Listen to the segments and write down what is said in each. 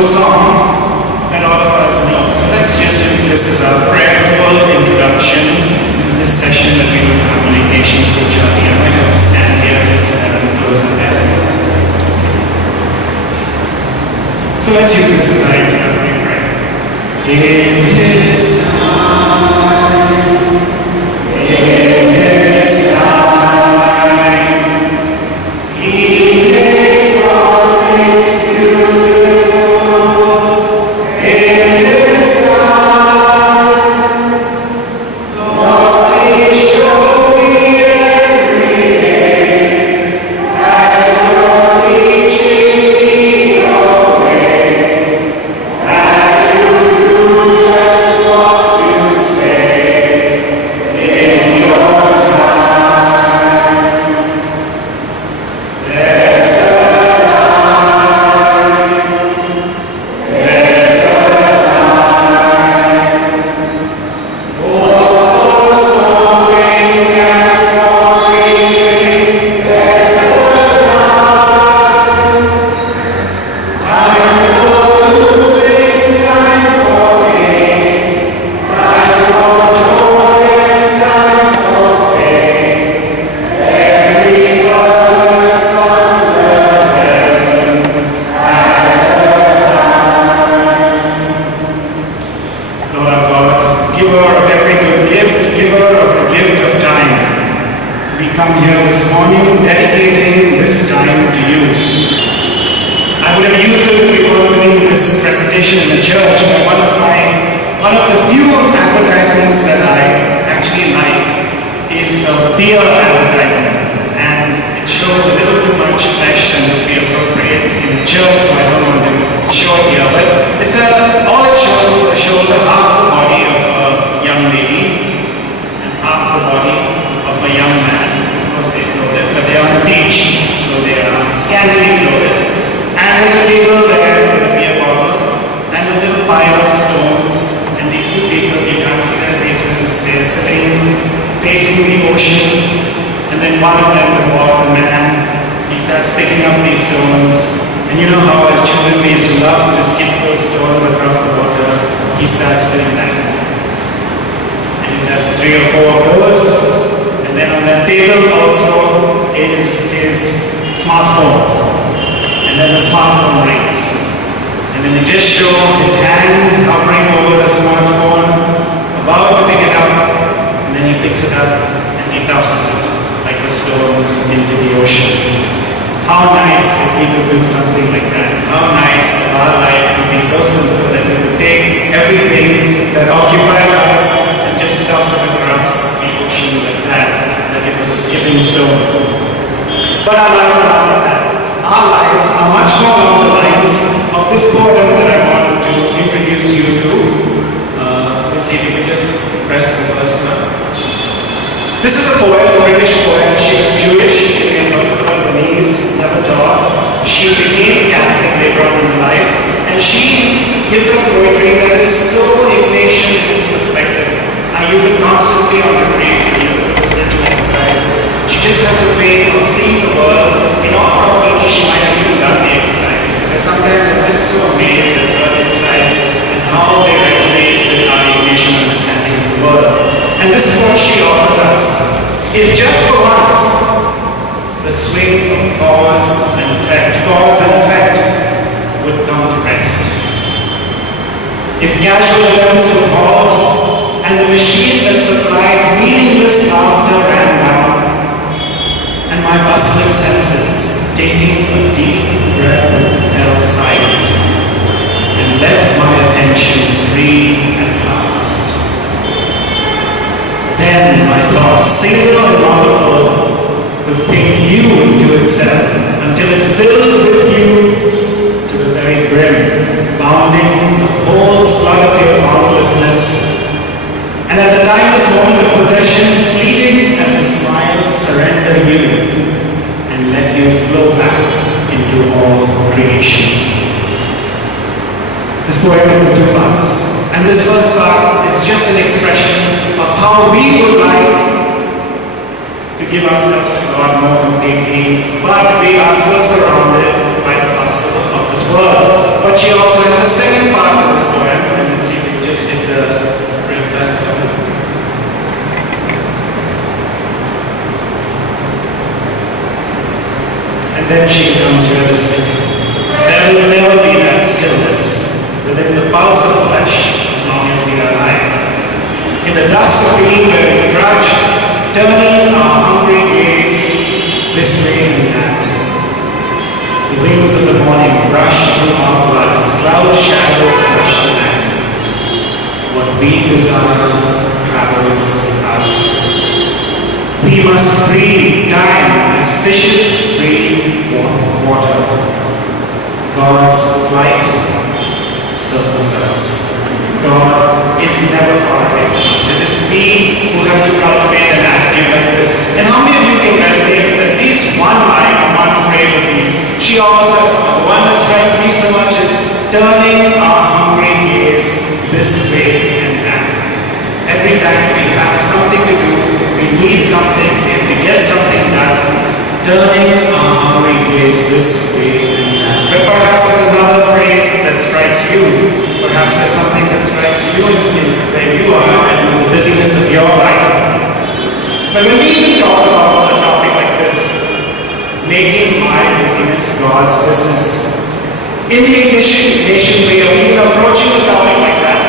old song that all of us know. So let's just use this as our prayerful introduction to this session that we will have on Ignatian spirituality. I might have to stand here just so that I can close the bell. So let's use this as our introductory prayer. In His time, in His time, He makes all things beautiful. In His time, Lord, please show me every day as You're teaching me Your way, that You do just what You say in Your time. There's a time, there's a time, for sowing and for reaping. There's a time for losing, time for gain, time for joy and time for pain. Every purpose under heaven has a time. Lord our God, giver of every good gift, giver of the gift of time, we come here this morning dedicating this time to You. I would have used it if we weren't doing this presentation in the church, but one of the few advertisements that I actually like is a beer advertisement, and it shows a little too much flesh than would be appropriate in the church, so I don't want to show it here. But all it shows is the shoulder, half the body of a young lady and half the body of a young man. Of course they're clothed, but they are on a beach, so they are scantily clothed. And there's a table there with a beer bottle and a little pile of stones. And these two people, you can't see their faces, they're sitting facing the ocean. And then one of them, the man, he starts picking up these stones. And you know how as children we used to love to skip those stones across the water. He starts doing that. And he does 3 or 4 of those. And then on that table also is his smartphone. And then the smartphone rings. And then they just show his hand hovering over the smartphone, about to pick it up, and then he picks it up and he tosses it like the stones into the ocean. How nice if we could do something like that. How nice if our life would be so simple that we could take everything that occupies us and just toss it across the ocean like that it was a skipping stone. But our lives are not like that. Our lives are much more along the lines of this poem that I want to introduce you to. Let's see if you can just press the first one. This is a poet, a British poet. She was Jewish, Lebanese, never taught. She became Catholic later on in her life, and she gives us poetry that is so Ignatian in its perspective. I use it constantly on retreats, I use it for spiritual exercises. She just has a way of seeing the world. In all probability, she might have even done the exercises. Because sometimes I'm just so amazed at her insights and how they resonate with our Ignatian understanding of the world. And this is what she offers us. If just for once, the swing of cause and effect would come to rest. If casual events would halt, and the machine that supplies meaningless laughter ran down, and my bustling senses, taking a deep breath, fell silent, and left my attention free at last. Then my thought, single and wonderful, could take you into itself until it filled with you to the very brim, bounding the whole flood of your boundlessness. And at the timeless moment of possession, fleeting as a smile, surrender you and let you flow back into all creation. This poem is in 2 parts. And this first part is just an expression of how we would like to give ourselves to God more completely, but we are so surrounded by the of this world. But she also has a second part of this poem, and let's see if we can just hit the real best button. And then she becomes realistic. There will never be that stillness within the pulse of flesh as long as we are alive. In the dust of being where we drudge, turning our hungry gaze this way and that. The wings of the morning brush through our blood as cloud shadows touch the land. What we desire travels with us. We must breathe time as fishes breathe water. God's light circles us. God is never far away from us. It is we who have to cultivate an attitude like this. And how many of you can resonate with at least one line or one phrase of these? She offers us the one that strikes me so much is turning our hungry gaze this way and that. Every time we have something to do, we need something, and we get something done, turning our hungry gaze this way and that. But perhaps there's another phrase that strikes you. Perhaps there's something that strikes you in where you are and in the busyness of your life. But when we even talk about a topic like this, making my busyness God's business, in the initiation way of even approaching a topic like that,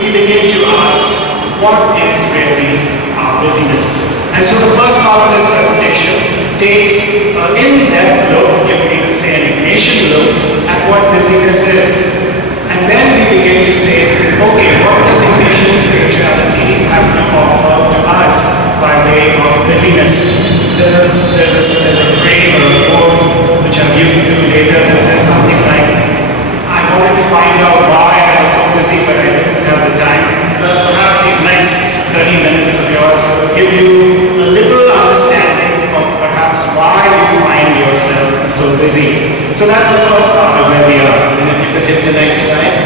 we begin to ask, what is really our busyness? And so the first part of this presentation takes an in-depth look, you could even say an Ignatian look, at what busyness is. And then we begin to say, okay, what does Ignatian spirituality have to offer to us by way of busyness? There's a phrase or a quote which I'm using later that says something like, I wanted to find out why I was so busy but I didn't have the time. But perhaps these next 30 minutes of yours will give you a little understanding of perhaps why you find yourself so busy. So that's the first part of where we are. And if you could hit the next slide.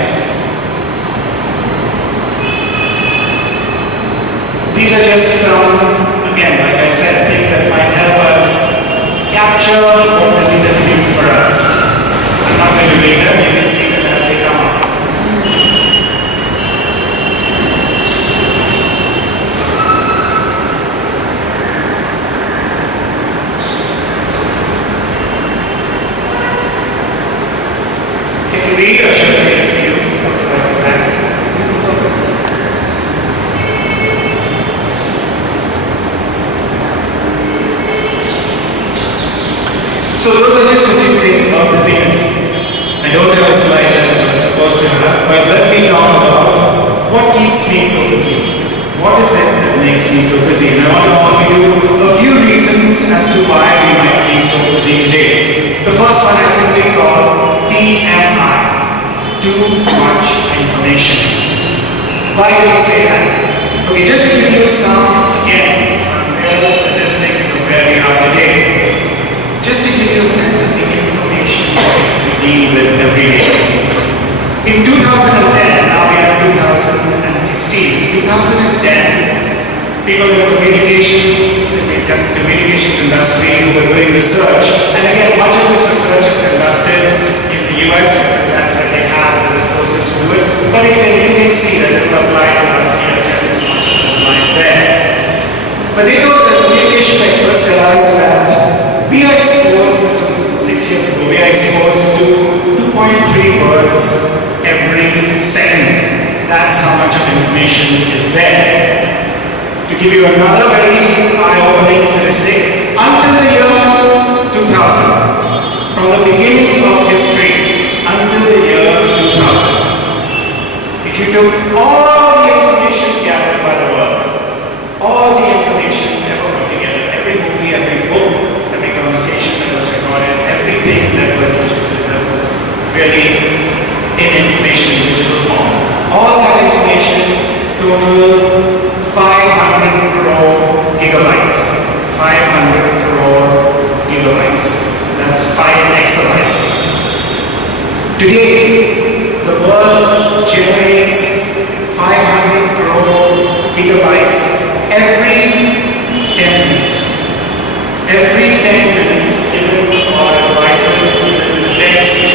These are just some, again, like I said, things that might help us capture what busyness means for us. I'm not going to read them, you can see them as they come up. Can you read or should I read it for you? So those are just a few things about busyness. I don't have a slide that I was supposed to have, but let me talk about what keeps me so busy. What is it that makes me so busy? And I want to offer you a few reasons as to why we might be so busy today. The first one I simply call TMI, too much information. Why do we say that? Okay, just to give you some real statistics of where we are today. Just to give you a sense of the information that we deal with every day. In 2010, now we are 2016, 2010, people in the communications industry who were doing research, and again, much of this research is conducted in the US because that's where they have the resources to do it, but even you can see that it will apply to us here just as much as it applies there. But they know that communications experts realize that we are exposed, this was 6 years ago, we are exposed to 2.3 words every second. That's how much of information is there. To give you another very eye-opening statistic, until the year 2000, from the beginning of history until the year 2000, if you took all the information gathered by the world, all the information ever put together, every movie, every book, every conversation that was recorded, everything that was really in information in digital form, all that information total 500 crore gigabytes. 500 crore gigabytes. That's 5 exabytes. Today, the world generates 500 crore gigabytes every 10 minutes. Every 10 minutes, even on our devices, even in the text,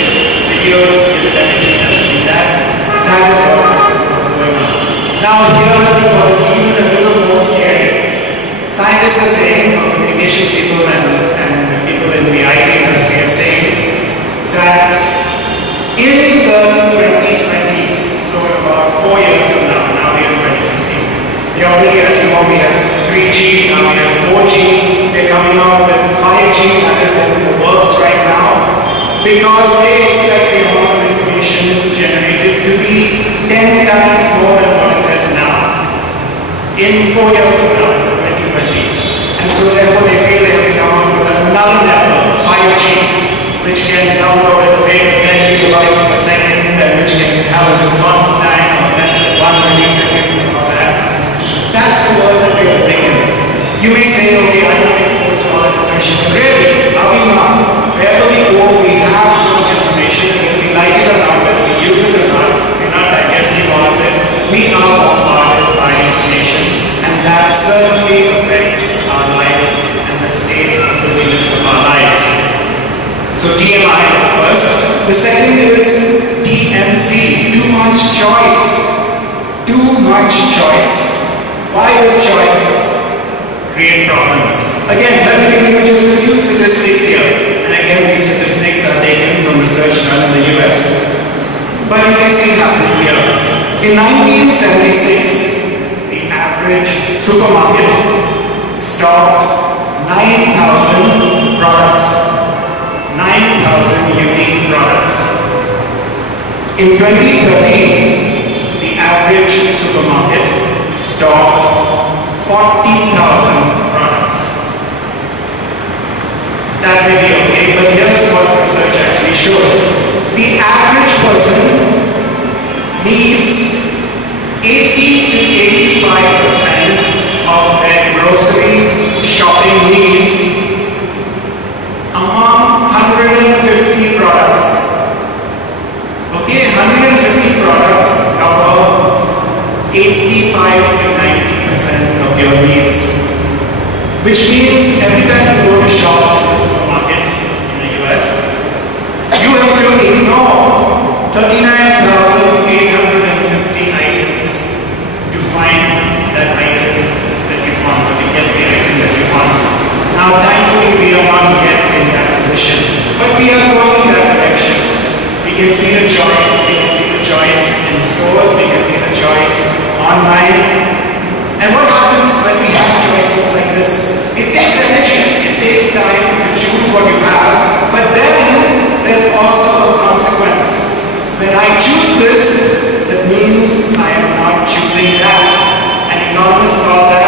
Now here's what is even a little more scary. Scientists are saying, or communications people and people in the IT industry are saying that in the 2020s, so about 4 years from now we are in 2016, they already, as you know, we have 3G, now we have 4G, they're coming out with 5G, that is in the works right now, because they expect the amount of information generated to be 10 times more than what it is now in 4 years from now, in the 2020s. And so therefore they feel they have to come out with another level, 5G, which can download at the rate of 10 gigabytes per second, and which can have a response time of less than 1 millisecond and all that. That's the world that we are living in. You may say, okay, I'm not exposed to all that information, but really, are we not? Wherever we go, we have so much information, whether we like it or not, whether we use it or not, we're not digesting all of it. We are bombarded by information, and that certainly affects our lives and the state of busyness of our lives. So TMI is the first. The second is TMC, too much choice. Too much choice. Why does choice create problems? Again, let me give you just a few statistics here. And again, these statistics are taken from research done in the US. But you can see happening here. In 1976, the average supermarket stocked 9,000 products. 9,000 unique products. In 2013, the average supermarket stocked 40,000 products. That may be okay, but here's what research actually shows. The average person needs 80 to 85% of their grocery shopping needs among 150 products. Okay, 150 products cover 85 to 90% of your needs. Which means every time you go to shop in the supermarket in the US, you have to ignore 39,850 items to find that item that you want, or to get the item that you want. Now, thankfully, we are not yet in that position, but we are going in that direction. We can see the choice. We can see the choice in stores. We can see the choice online. And what happens when we have choices like this? It takes energy. It takes time to choose what you have. But then there's also a consequence. When I choose this, that means I am not choosing that. And economists call that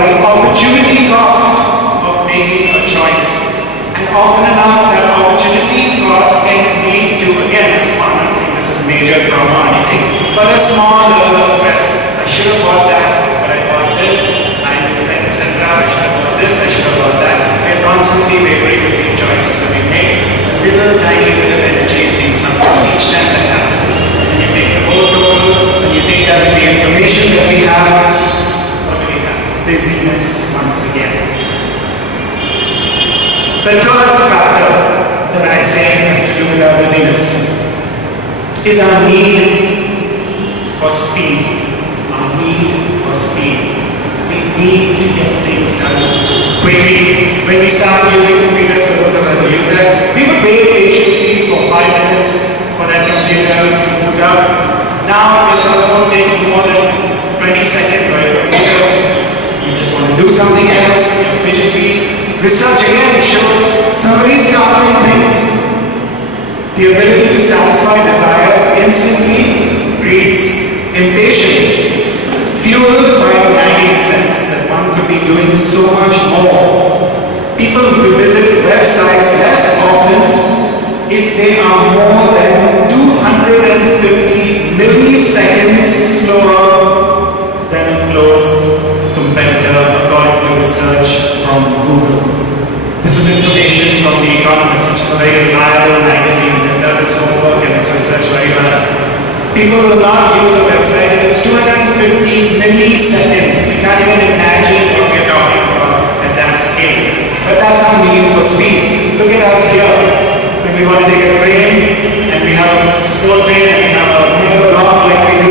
the opportunity cost of making a choice. And often enough, that opportunity cost can lead to, again, I'm not saying this is major trauma or anything, but a small level of stress. I should have bought that, but I bought this. I'm etc. I should have bought this, I should have bought that. We're constantly wavering between choices that we make. A little tiny bit of energy being sunk each time that happens. And you take the whole total, and you take that with the information that we have. What do we have? Busyness once again. The third factor that I say has to do with our busyness is our need for speed. Our need for speed. We need to get things done quickly. When we start using computers, for those of us who use that, we would wait patiently for 5 minutes for that computer to boot up. Now, if your cell phone takes more than 20 seconds or your computer, you just want to do something else, you're fidgety. Research again shows some very startling things. The ability to satisfy desires instantly breeds impatience, fueled by the nagging sense that one could be doing so much more. People who visit websites less often if they are more than 250 milliseconds slower than a close competitor, according to research from Google. This is information from The Economist, which is a very reliable magazine that does its homework and its research very well. People will not use a website if it's 250 milliseconds. We can't even imagine what we're talking about at that scale. But that's our need for speed. Look at us here. When we want to take a train, and we have a slow train, and we have a mega block like we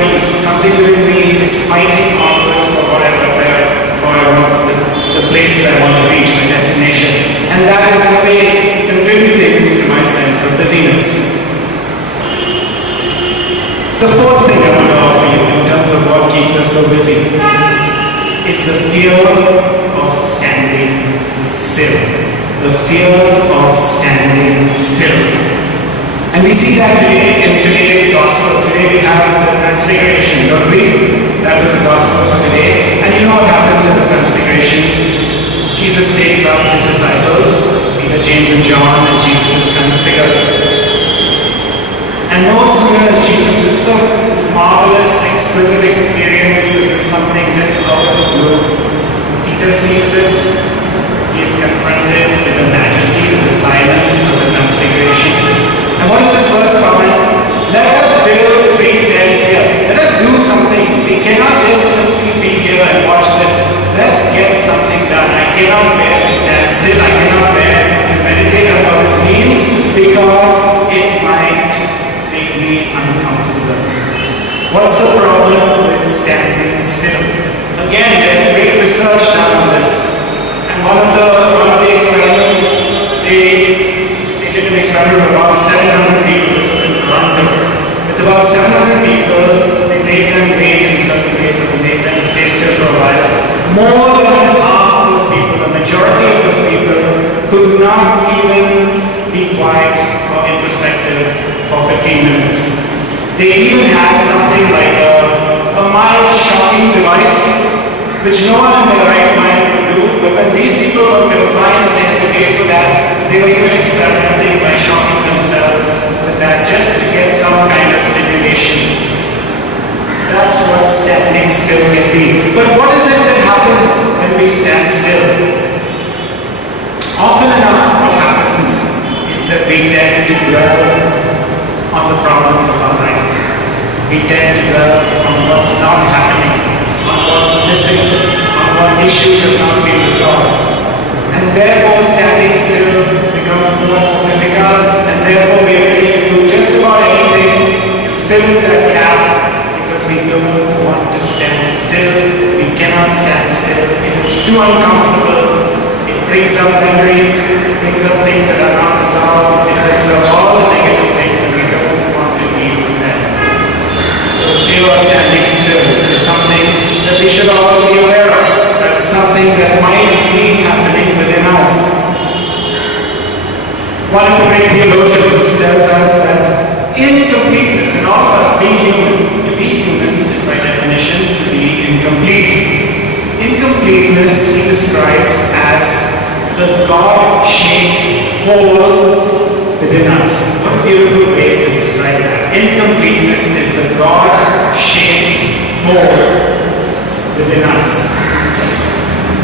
peace. Something within me is fighting onwards for whatever, for the place that I want to reach, my destination. And that is in a way contributing to my sense of busyness. The fourth thing I want to offer you in terms of what keeps us so busy is the fear of standing still. The fear of standing still. And we see that today in today's gospel. Today we have the transfiguration, don't we? That was the gospel for today. And you know what happens in the transfiguration? Jesus takes up his disciples, Peter, James, and John, and Jesus is transfigured. And no sooner as Jesus, this is a marvelous, exquisite experience. This is something that's out of the blue. Peter sees this. He is confronted with the majesty, with the silence of the transfiguration. And what is this first comment? Let us build 3 tents here. Let us do something. We cannot just simply be here and watch this. Let's get something done. I cannot bear to stand still. I cannot bear to meditate on what this means because it might make me uncomfortable. What's the problem with standing still? Again, there's great research done on this. And one of the experiments, they did an experiment with about 700 people. This was in Toronto. With about 700 people, they made them wait in certain ways, or they made them stay still for a while. More than half of those people, the majority of those people, could not even be quiet or introspective for 15 minutes. They even had something like a mild shocking device, which no one in their right mind would do. But when these people were confined and they had to pay for that, they were even experimenting by shocking themselves with that just to get some kind of stimulation. That's what standing still can be. But what is it that happens when we stand still? Often enough, what happens is that we tend to dwell on the problems of our life. We tend to dwell on what's not happening, on what's missing, on what issues have not been resolved. And therefore standing still becomes more difficult, and therefore we are ready to do just about anything to fill in that gap because we don't want to stand still. We cannot stand still. It is too uncomfortable. It brings up memories, it brings up things that are not resolved, it brings up all the negative things and we don't want to deal with them. So the fear of standing still is something that we should all be aware of. That's something that might be happening within us. One of the great theologians tells us that incompleteness in all of us, being human, to be human is by definition to be incomplete. Incompleteness he describes as the God-shaped hole within us. What a beautiful way to describe that. Incompleteness is the God-shaped hole within us.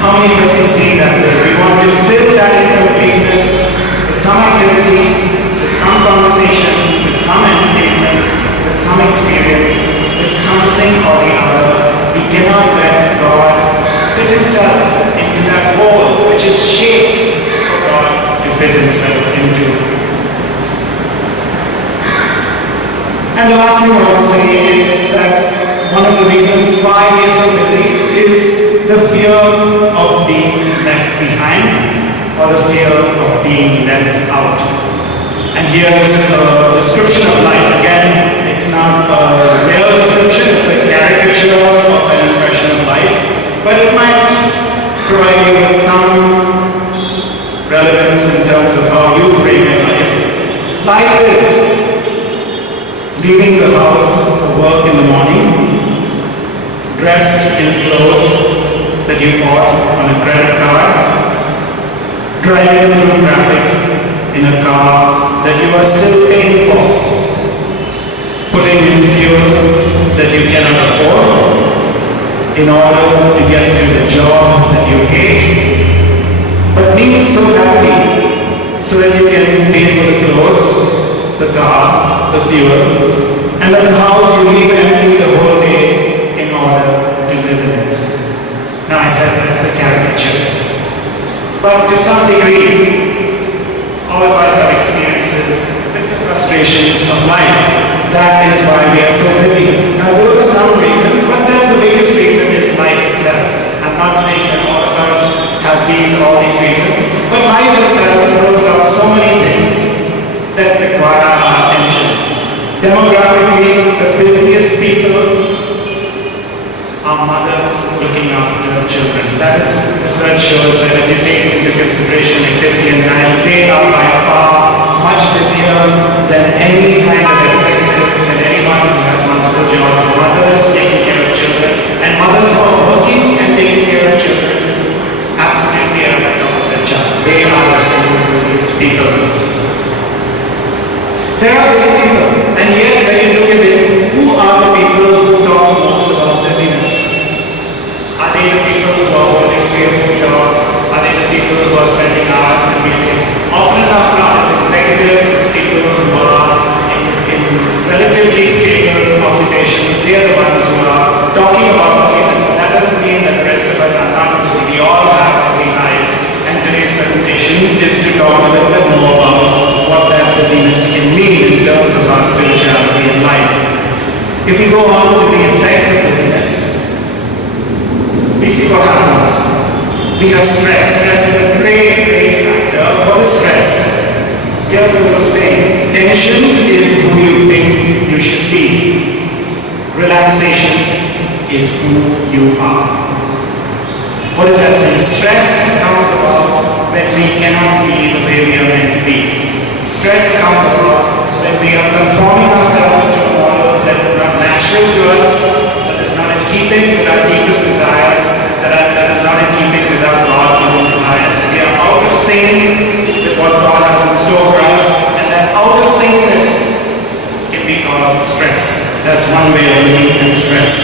How many of us can see that way? We want to fill that incompleteness with some activity, with some conversation, with some entertainment, with some experience, with something or the other. We cannot let God fit himself into that hole which is shaped for God to fit himself into. And the last thing I want to say is that one of the reasons why we are so busy is the fear of being left behind or the fear of being left out. And here is a description of life. Again, it's not a real description, it's a caricature of an impression of life, but it might provide you with some relevance in terms of how you frame your life. Life is leaving the house for work in the morning, dressed in clothes that you bought on a credit card, driving through traffic in a car that you are still paying for, putting in fuel that you cannot afford in order to get to the job that you hate, but being so happy so that you can pay for the clothes, the car, the fuel, and that the house you leave empty the whole day in order to live in it. Now I said that's a caricature. But to some degree, all of us have experiences, frustrations of life. That is why we are so busy. Now those are some reasons, but then the biggest reason is life itself. I'm not saying that all of us have all these reasons, but life itself throws out so many things that require our attention. Demographically, the busiest people are mothers looking after children. That is, research shows that if you take into consideration activity and time, they are by far much busier than any kind of executive and anyone who has multiple jobs. Mothers taking care of children and mothers who are working and taking care of children absolutely are right off their job. They are the single busiest people. There are busy people, and yet when you look at it, who are the people who talk most about busyness? Are they the people who are holding 3 or 4 jobs? Are they the people who are spending hours commuting? Often enough now it's executives, it's people who are in relatively stable occupations. They are the ones who are talking about busyness, but that doesn't mean that the rest of us are not busy. We all have busy lives, and today's presentation is to talk a little bit more about what that busyness can mean in terms of our spirituality and life. If we go on to the effects of busyness, we see what happens. We have stress. Stress is a great, great factor. What is stress? Here's a little saying. Tension is who you think you should be. Relaxation is who you are. What does that say? Stress comes about when we cannot be the way we are meant to be. Stress comes about when we are conforming ourselves to a model that is not natural to us, that is not in keeping with our deepest desires, that is not in keeping with our God-given desires. We are out of sync with what God has in store for us, and that out of syncness can be caused stress. That's one way of looking at stress.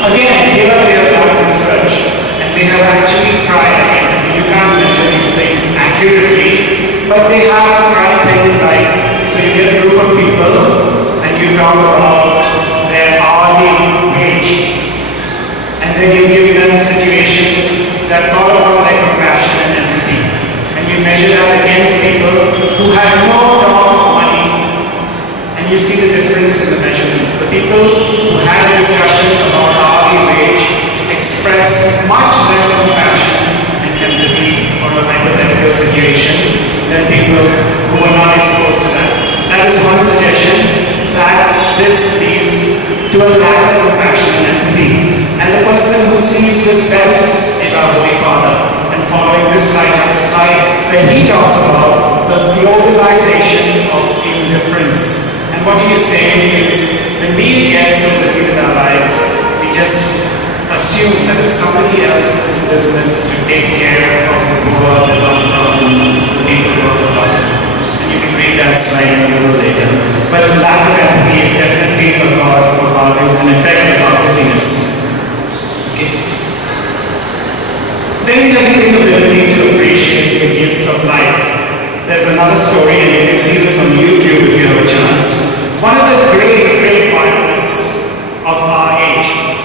Again, here they have done research, and they have actually tried again. You can't measure these things accurately, but they have tried things like, so you get a group of people and you talk about their hourly wage, and then you give them situations that call upon their compassion and empathy, and you measure that against people who have no talk of money, and you see the difference in the measurements. The people who had a discussion about hourly wage express much less compassion and empathy for a hypothetical situation than people who are not exposed to that. That is one suggestion, that this leads to a lack of compassion and empathy. And the person who sees this best is our Holy Father. And following this slide, where he talks about the globalization of indifference. And what he is saying is, when we get so busy with our lives, we just assume that it's somebody else's business to take care of the poor, the downtrodden, the people who are forgotten. And you can read that slide a little later. But lack of empathy is definitely a cause of our, is an effect of our busyness. Okay. Then we have the inability to appreciate the gifts of life. There's another story, and you can see this on YouTube if you have a chance. One of the great violinists of our age,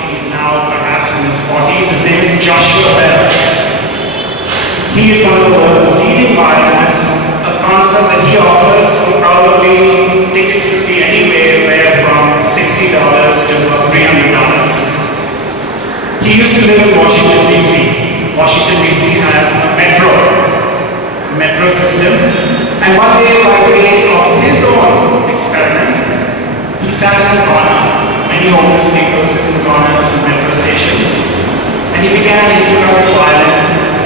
he's now perhaps in his 40s, his name is Joshua Bell. He is one of the world's leading violinists. A concert that he offers will probably, tickets could be anywhere from $60 to about $300. He used to live in Washington, D.C. Washington, D.C. has a metro system, and one day, by way of his own experiment, he sat in the corner. Many homeless people sit in the corners of metro stations, and he took out his violin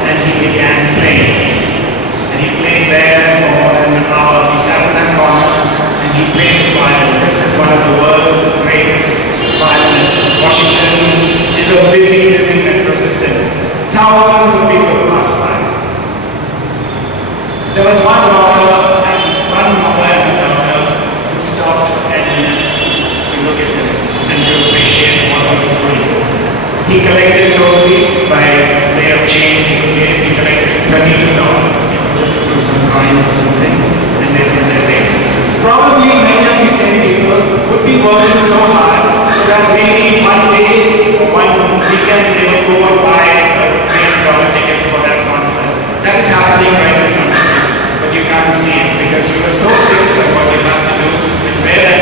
and he began playing. And he played there for more than an hour. He sat in that corner and he played his violin. This is one of the world's greatest violinists. Washington is a busy metro system. Thousands of people pass by. There was one daughter and one mother and a daughter who stopped for 10 minutes to look at him and to appreciate what he was doing. He collected totally by way of change. He collected $32, just through some coins or something, and they went their way. Probably many of these same people would be working so hard so that maybe one day or one weekend they would go and buy a $300 ticket for that concert. That is happening right in front of you, but you can't see it because you are so fixed on what you have to do and where that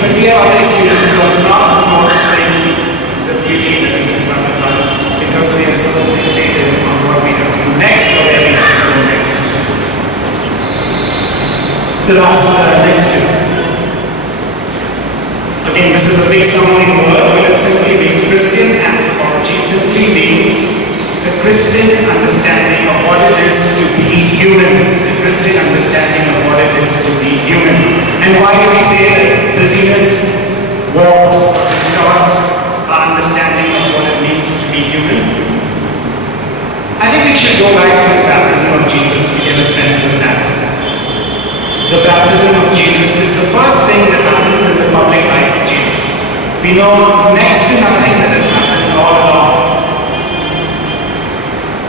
but we have other experiences of not noticing the beauty that is in front of us because we are so fixated on what we have to do next or where we have to go next. The last next two. Again, this is a big sounding word, but it simply means Christian anthropology simply means the Christian understanding of what it is to be human. The Christian understanding of what it is to be human. And why do we say that busyness warps, distorts our understanding of what it means to be human? I think we should go back to the baptism of Jesus to get a sense of that. The baptism of Jesus is the first thing that happens in the public life of Jesus. We know next to nothing that has happened all along.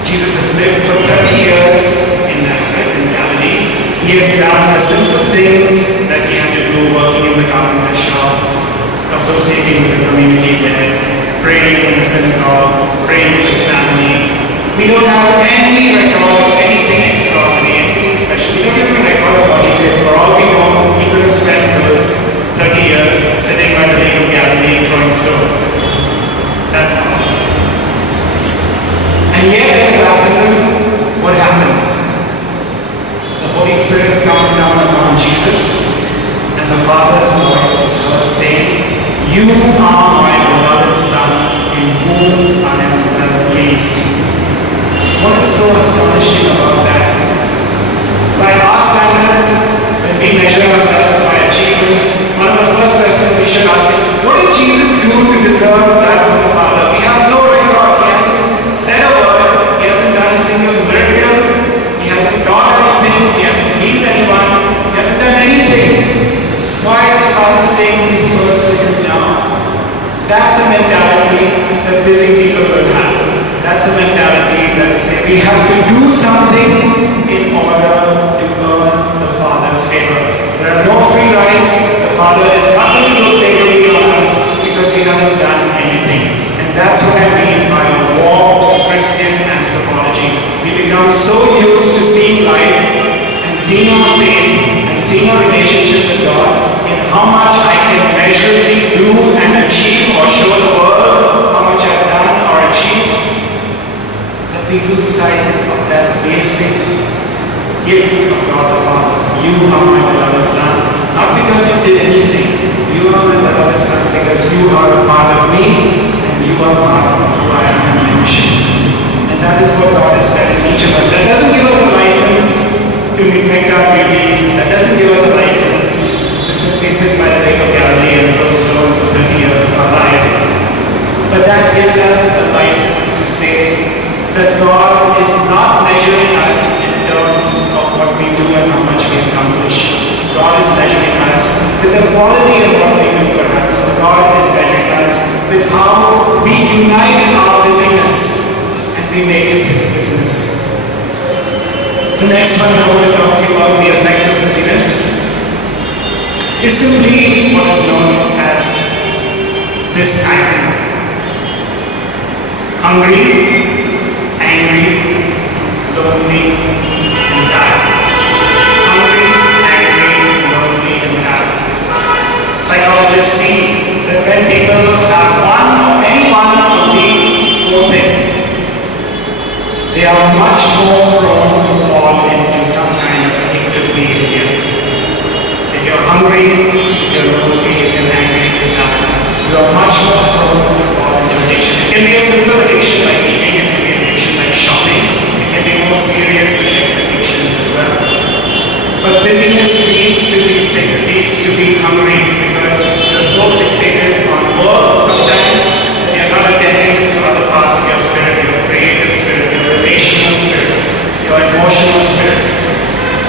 Jesus has lived for 30 years in Nazareth, in Galilee. He has done the simple things that he had to do, working in the carpenter's shop, associating with the community there, praying in the synagogue, praying with his family. We don't have any record of anything extraordinary, anything special. We don't even record of what he did. For all we know, he could have spent those 30 years sitting by the lake of Galilee throwing stones. That's possible. And yet at the baptism, what happens? The Holy Spirit comes down upon Jesus, and the Father's voice is heard saying, "You are my beloved Son, in whom I am well pleased." What is so astonishing about that? By our standards, when we measure ourselves by achievements, one of the first questions we should ask is, what did Jesus do to deserve that from the Father? We have no record. He hasn't said a word. He hasn't done a single miracle. He hasn't taught anything. He hasn't healed anyone. He hasn't done anything. Why is the Father saying these words to him now? That's a mentality that busy people will have. That's a mentality that says we have to do something in order to earn the Father's favor. There are no free rides. The Father is not going to look favorably on us because we haven't done anything. And that's what I mean by warped Christian anthropology. We become so used to seeing life and seeing our faith and seeing our relationship with God in how much I can measurably do and achieve or show the world how much I've done or achieved. We lose sight of that basic gift of God the Father. You are my beloved Son. Not because you did anything. You are my beloved Son because you are a part of me and you are part of who I am in my mission. And that is what God is telling each of us. That doesn't give us a license to make our babies. That doesn't give us a license to simply sit by the lake of Galilee and throw stones for 30 years of our life. But that gives us the license to say that God is not measuring us in terms of what we do and how much we accomplish. God is measuring us with the quality of what we do perhaps. Or God is measuring us with how we unite in our busyness and we make it His business. The next one I want to talk to you about, the effects of busyness, is simply what is known as this acronym. Hungry, angry, lonely, and tired. Hungry, angry, lonely, and tired. Psychologists see that when people have one or any one of these four things, they are much more prone to fall into some kind of addictive behavior. If you're hungry, if you're lonely, if you're angry, if you're tired, you are much more prone to fall into addiction. It can be a simple addiction like eating, it can be an addiction like shopping, it can be more serious addictions as well. But busyness leads to these things, it leads to being hungry because you're so fixated on work sometimes that you're not attending to other parts of your spirit, your creative spirit, your relational spirit, your emotional spirit.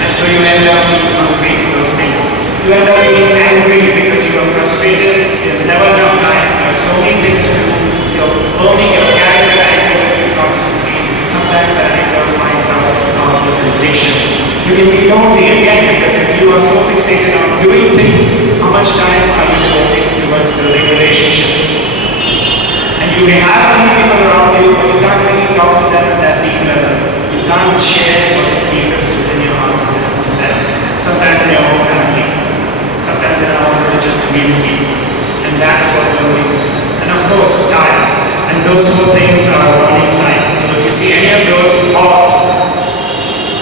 And so you end up being hungry for those things. You end up being angry because you are frustrated, there's never enough time, there are so many things to do, you're burning, you're carrying that anger with you constantly. Sometimes that anger finds out it's not an addiction. You can be lonely again because if you are so fixated on doing things, how much time are you devoting towards building relationships? And you may have many people around you, but you can't really talk to them at that deep level. You can't share what is deepest within your heart with them. Sometimes in your own family, sometimes in our religious community. that's what loneliness is. And of course, tired. And those four things are warning signs. So if you see any of those, halt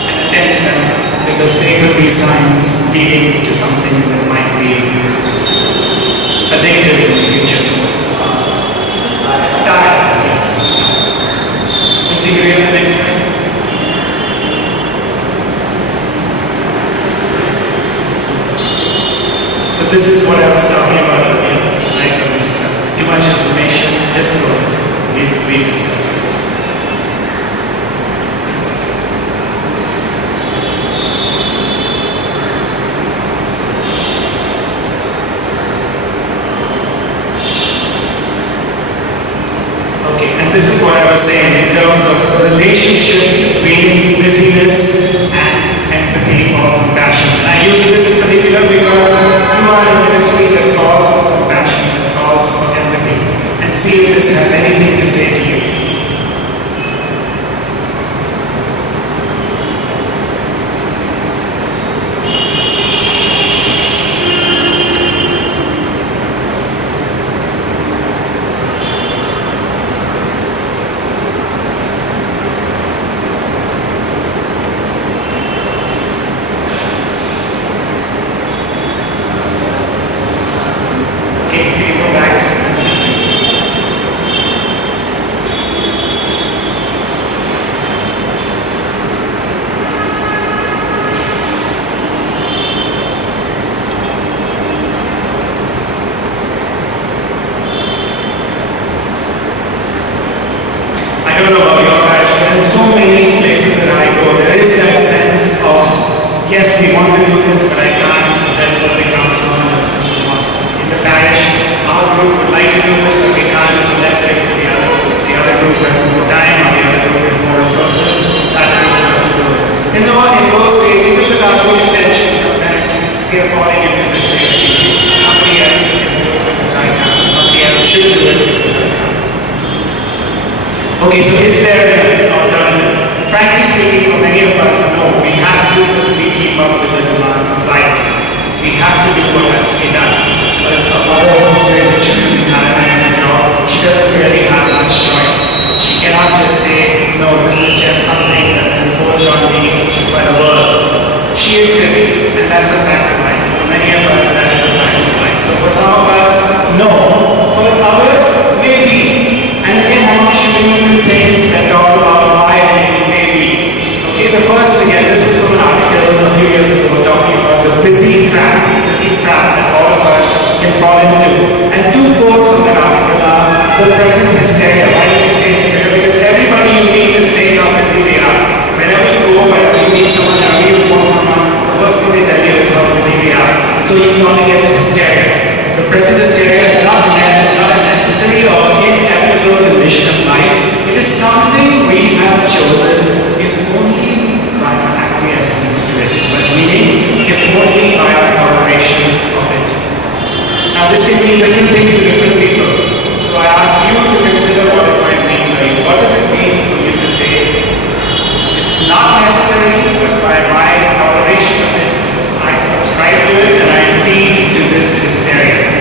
and attend to them, because they will be signs leading to something that might be addictive in the future. Tired, yes. Let's see you the next time. So this is what I was talking about earlier. It's like too much information, just go. We discuss this. Okay, and this is what I was saying in terms of the relationship between busyness and empathy or compassion. And I use this in particular because you are in a ministry that calls for compassion, that calls for empathy. And see if this has anything to say to you. Yes, we want to do this, but I can't, therefore become someone else's responsibility. In the parish, our group would like to do this, but we can't, so let's give it to the other group. The other group has more time, or the other group has more resources, that group will have to do it. In those days, even with our good intentions, sometimes we are falling into mistake. Somebody else can do it because I can't, somebody else should do it because I can't. Okay, so is there an alternative? Frankly speaking, for many of us, no, we have to simply keep up with the demands of life. We have to do what has to be done. But a mother who's raising children and a job, she doesn't really have much choice. She cannot just say, no, this is just something that's imposed on me by the world. She is busy, and that's a fact of life. For many of us, that is a fact of life. So for some of us, no. For others, maybe. And again, I want to show you things that talk about why maybe. Okay, the first, again, this is from an article a few years ago talking about the busy trap that all of us can fall into. And two quotes from that article are the present hysteria. Why does he say hysteria? Because everybody you meet is saying how busy they are. Whenever you go, whenever you meet someone, whenever you want someone, the first thing they tell you is how busy they are. So he's calling it hysteria. The present hysteria is not a necessary or inevitable condition of life. It is something we have chosen, if only by our acquiescence to it. But meaning, if only by our toleration of it. Now this can mean different things to different people. So I ask you to consider what it might mean by you. What does it mean for you to say, it's not necessary, but by my toleration of it, I subscribe to it and I feed to this hysteria.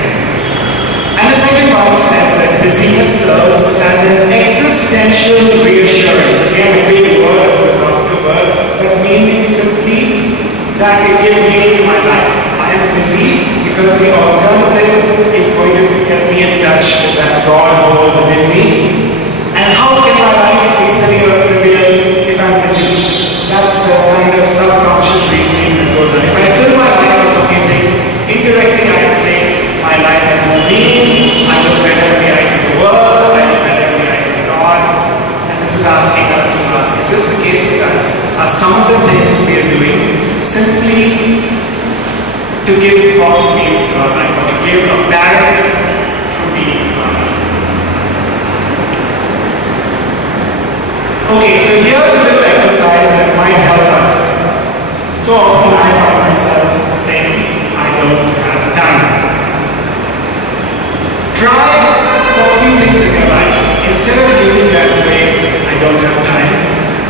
And the second part says that busyness serves as an existential reassurance. Again, a big word, a philosophical word, but meaning simply that it gives meaning to my life. I am busy because the alternative is going to get me in touch with that God hole within me. And how can my life be silly or trivial if I'm busy? That's the kind of subconscious reasoning that goes on. If I fill my life with so many things, indirectly I would say my life has more meaning, I look better in the eyes of the world, I look better in the eyes of God. And this is asking us to ask, is this the case with us? Are some of the things we are doing simply to give false meaning to our life, or to give a bad true meaning to our life? Okay, so here's a little exercise that might help us. So often I find myself saying, I don't have time. Try for a few things in your life. Instead of using that phrase, I don't have time,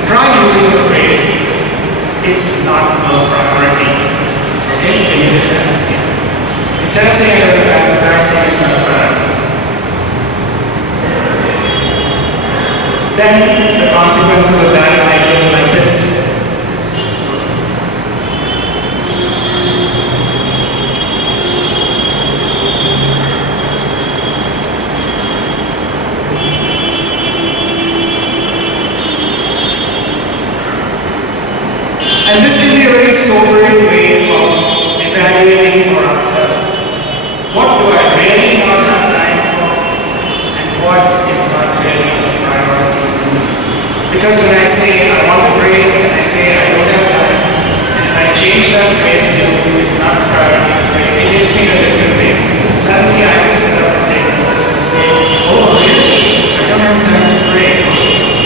try using the phrase, it's not a priority. Okay? Can you get that? Yeah. If Instead of saying I don't have time, try saying it's not a priority. Then the consequences of that might look like this. And this can be a very sobering way of evaluating for ourselves. What do I really not have time for? And what is not really a priority for me? Because when I say I want to pray and I say I don't have time, and if I change that phrase to it's not a priority to pray, it hits me in a different way. Suddenly I have to sit up and take notice and say, oh really? I don't have time to pray.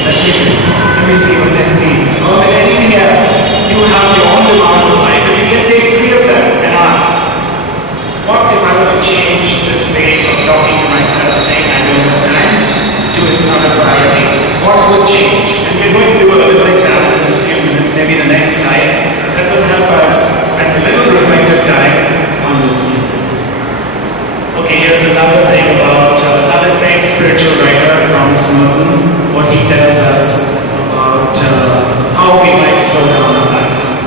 Let me see what that means. Or than anything else, you have your own demands of life, but you can take 3 of them and ask, what if I were to change this way of talking to myself, saying I don't have time, to it's not a priority? What would change? And we're going to do a little example in a few minutes, maybe the next slide, that will help us spend a little reflective time on this. Okay, here's another thing about another great spiritual writer, Thomas Merton, what he tells us about how we might slow down our lives.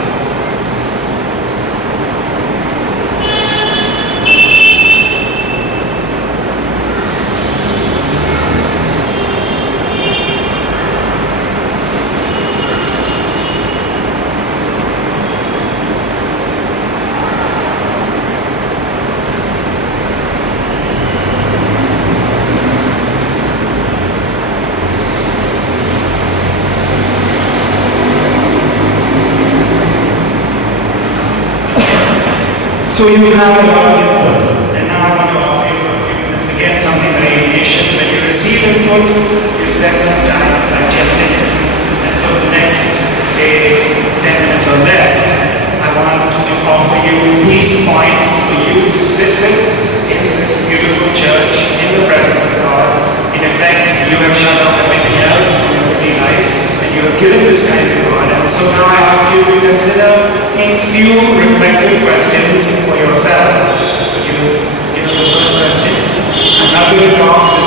So you have a lot of input, and now I want to offer you for a few minutes again something very patient. When you receive input, you spend some time digesting it. And so the next, say, 10 minutes or less, I want to offer you these points for you to sit with in this beautiful church, in the presence of God. In effect, you have shut off everything else from your busy lives, and you have given this time to God. And so now I ask you to consider these few reflective questions for yourself. Will you give us the first question? I'm not going to talk.